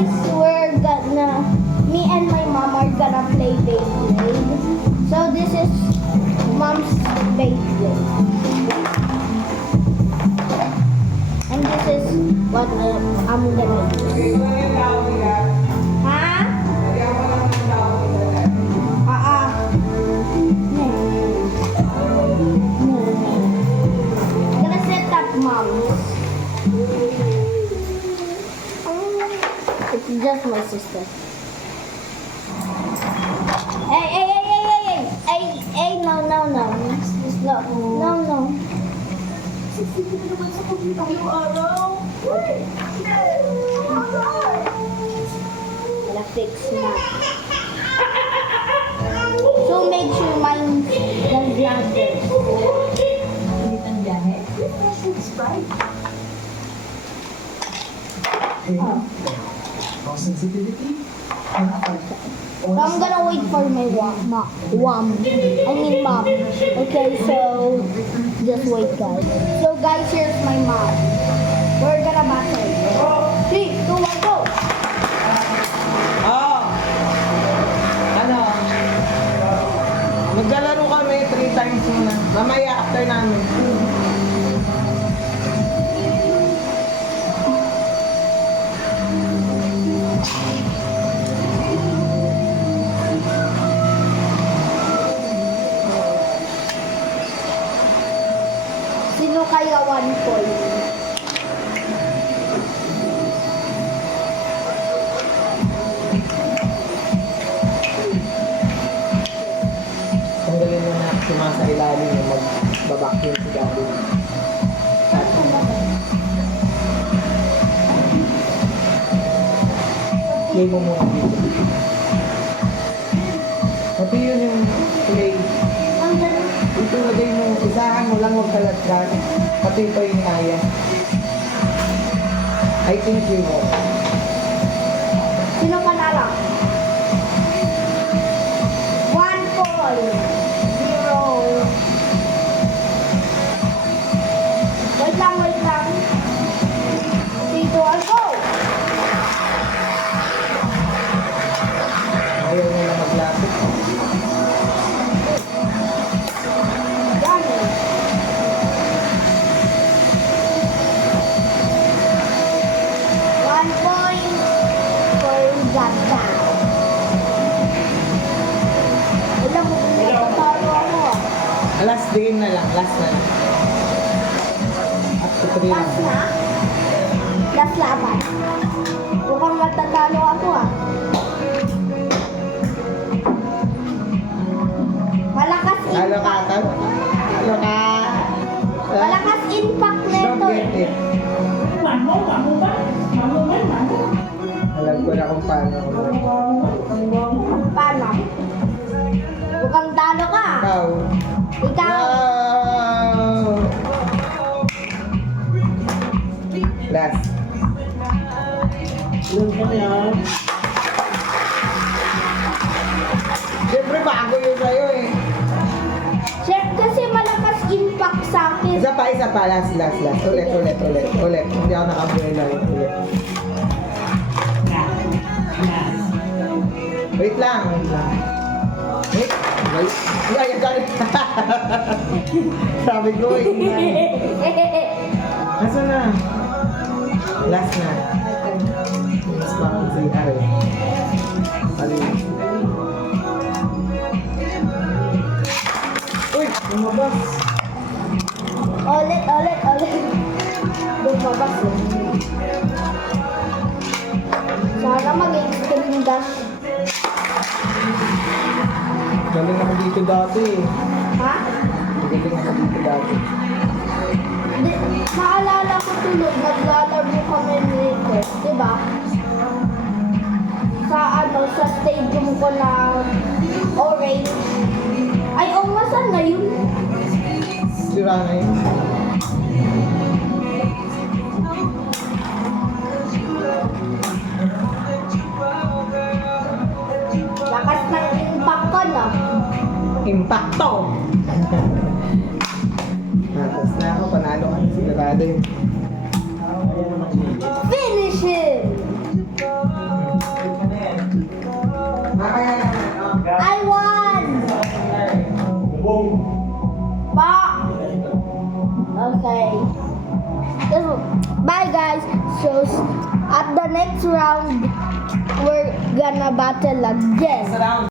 guys, me and my mom are gonna play Beyblade. So this is mom's Beyblade. And this is what I'm gonna use. Ha? I'm gonna set up mom's. It's just my sister. Hey, no. Gonna fix na. So make sure mine does not Sensitivity? So I'm gonna wait for my mom. Okay, so just wait, guys. So guys, here's my mom. We're gonna battle. 3, 2, 1, go! Maglalaro kami 3 times muna. Mamaya after namin. Sino kaya 1 point? Tanggalin mo na sumasa ilalim yung mag-vacuum si Gabby. Play mo muna dito. Pati yun yung play. Ito lagay mo, isahan mo lang, huwag kalatran. Pati pa yung kaya. I think you will. Sino panalo? 1 point. 0. Wait lang. 3, 2, 1, go! Ayaw mo na maglapit. Yan. 1 point for Gata. Wala mo natalo ako. Last game na lang, last na lang. Up to 3 Last na? Last laban. Mukhang matatalo ako ah. Malakas Talo ka, impact. talo ka. Malakas impact Don't nito get eh. it. Alam ko na kung paano. Paano? Mukhang talo ka. Ikaw. Ikaw. No! Last. Siyempre bago yun sa'yo eh. Chef, kasi malakas impact sa akin. Isa pa. Last. Ulit. Hindi ako nakabuela. Ulit. Wait lang. Wait. Ay, galit. Sabi ko eh. Nasaan na? Last na. Mas bakit si Are. Uy! Lumabas! Ulit. Lumabas eh. Sana mag-extreme dash. Galing ako dito dati eh. Ha? Galing ako dito dati. Naalala ko tulog, naglalaro kami nito, diba? Sa stadium ko na orange. Ay, saan na yun? Sira na yun. Lakas ng impact ko, no? Impacto! Tapos na ako, panalo ka na sigurado yun. Finish him! bye guys. So at the next round, we're gonna battle again. Sa round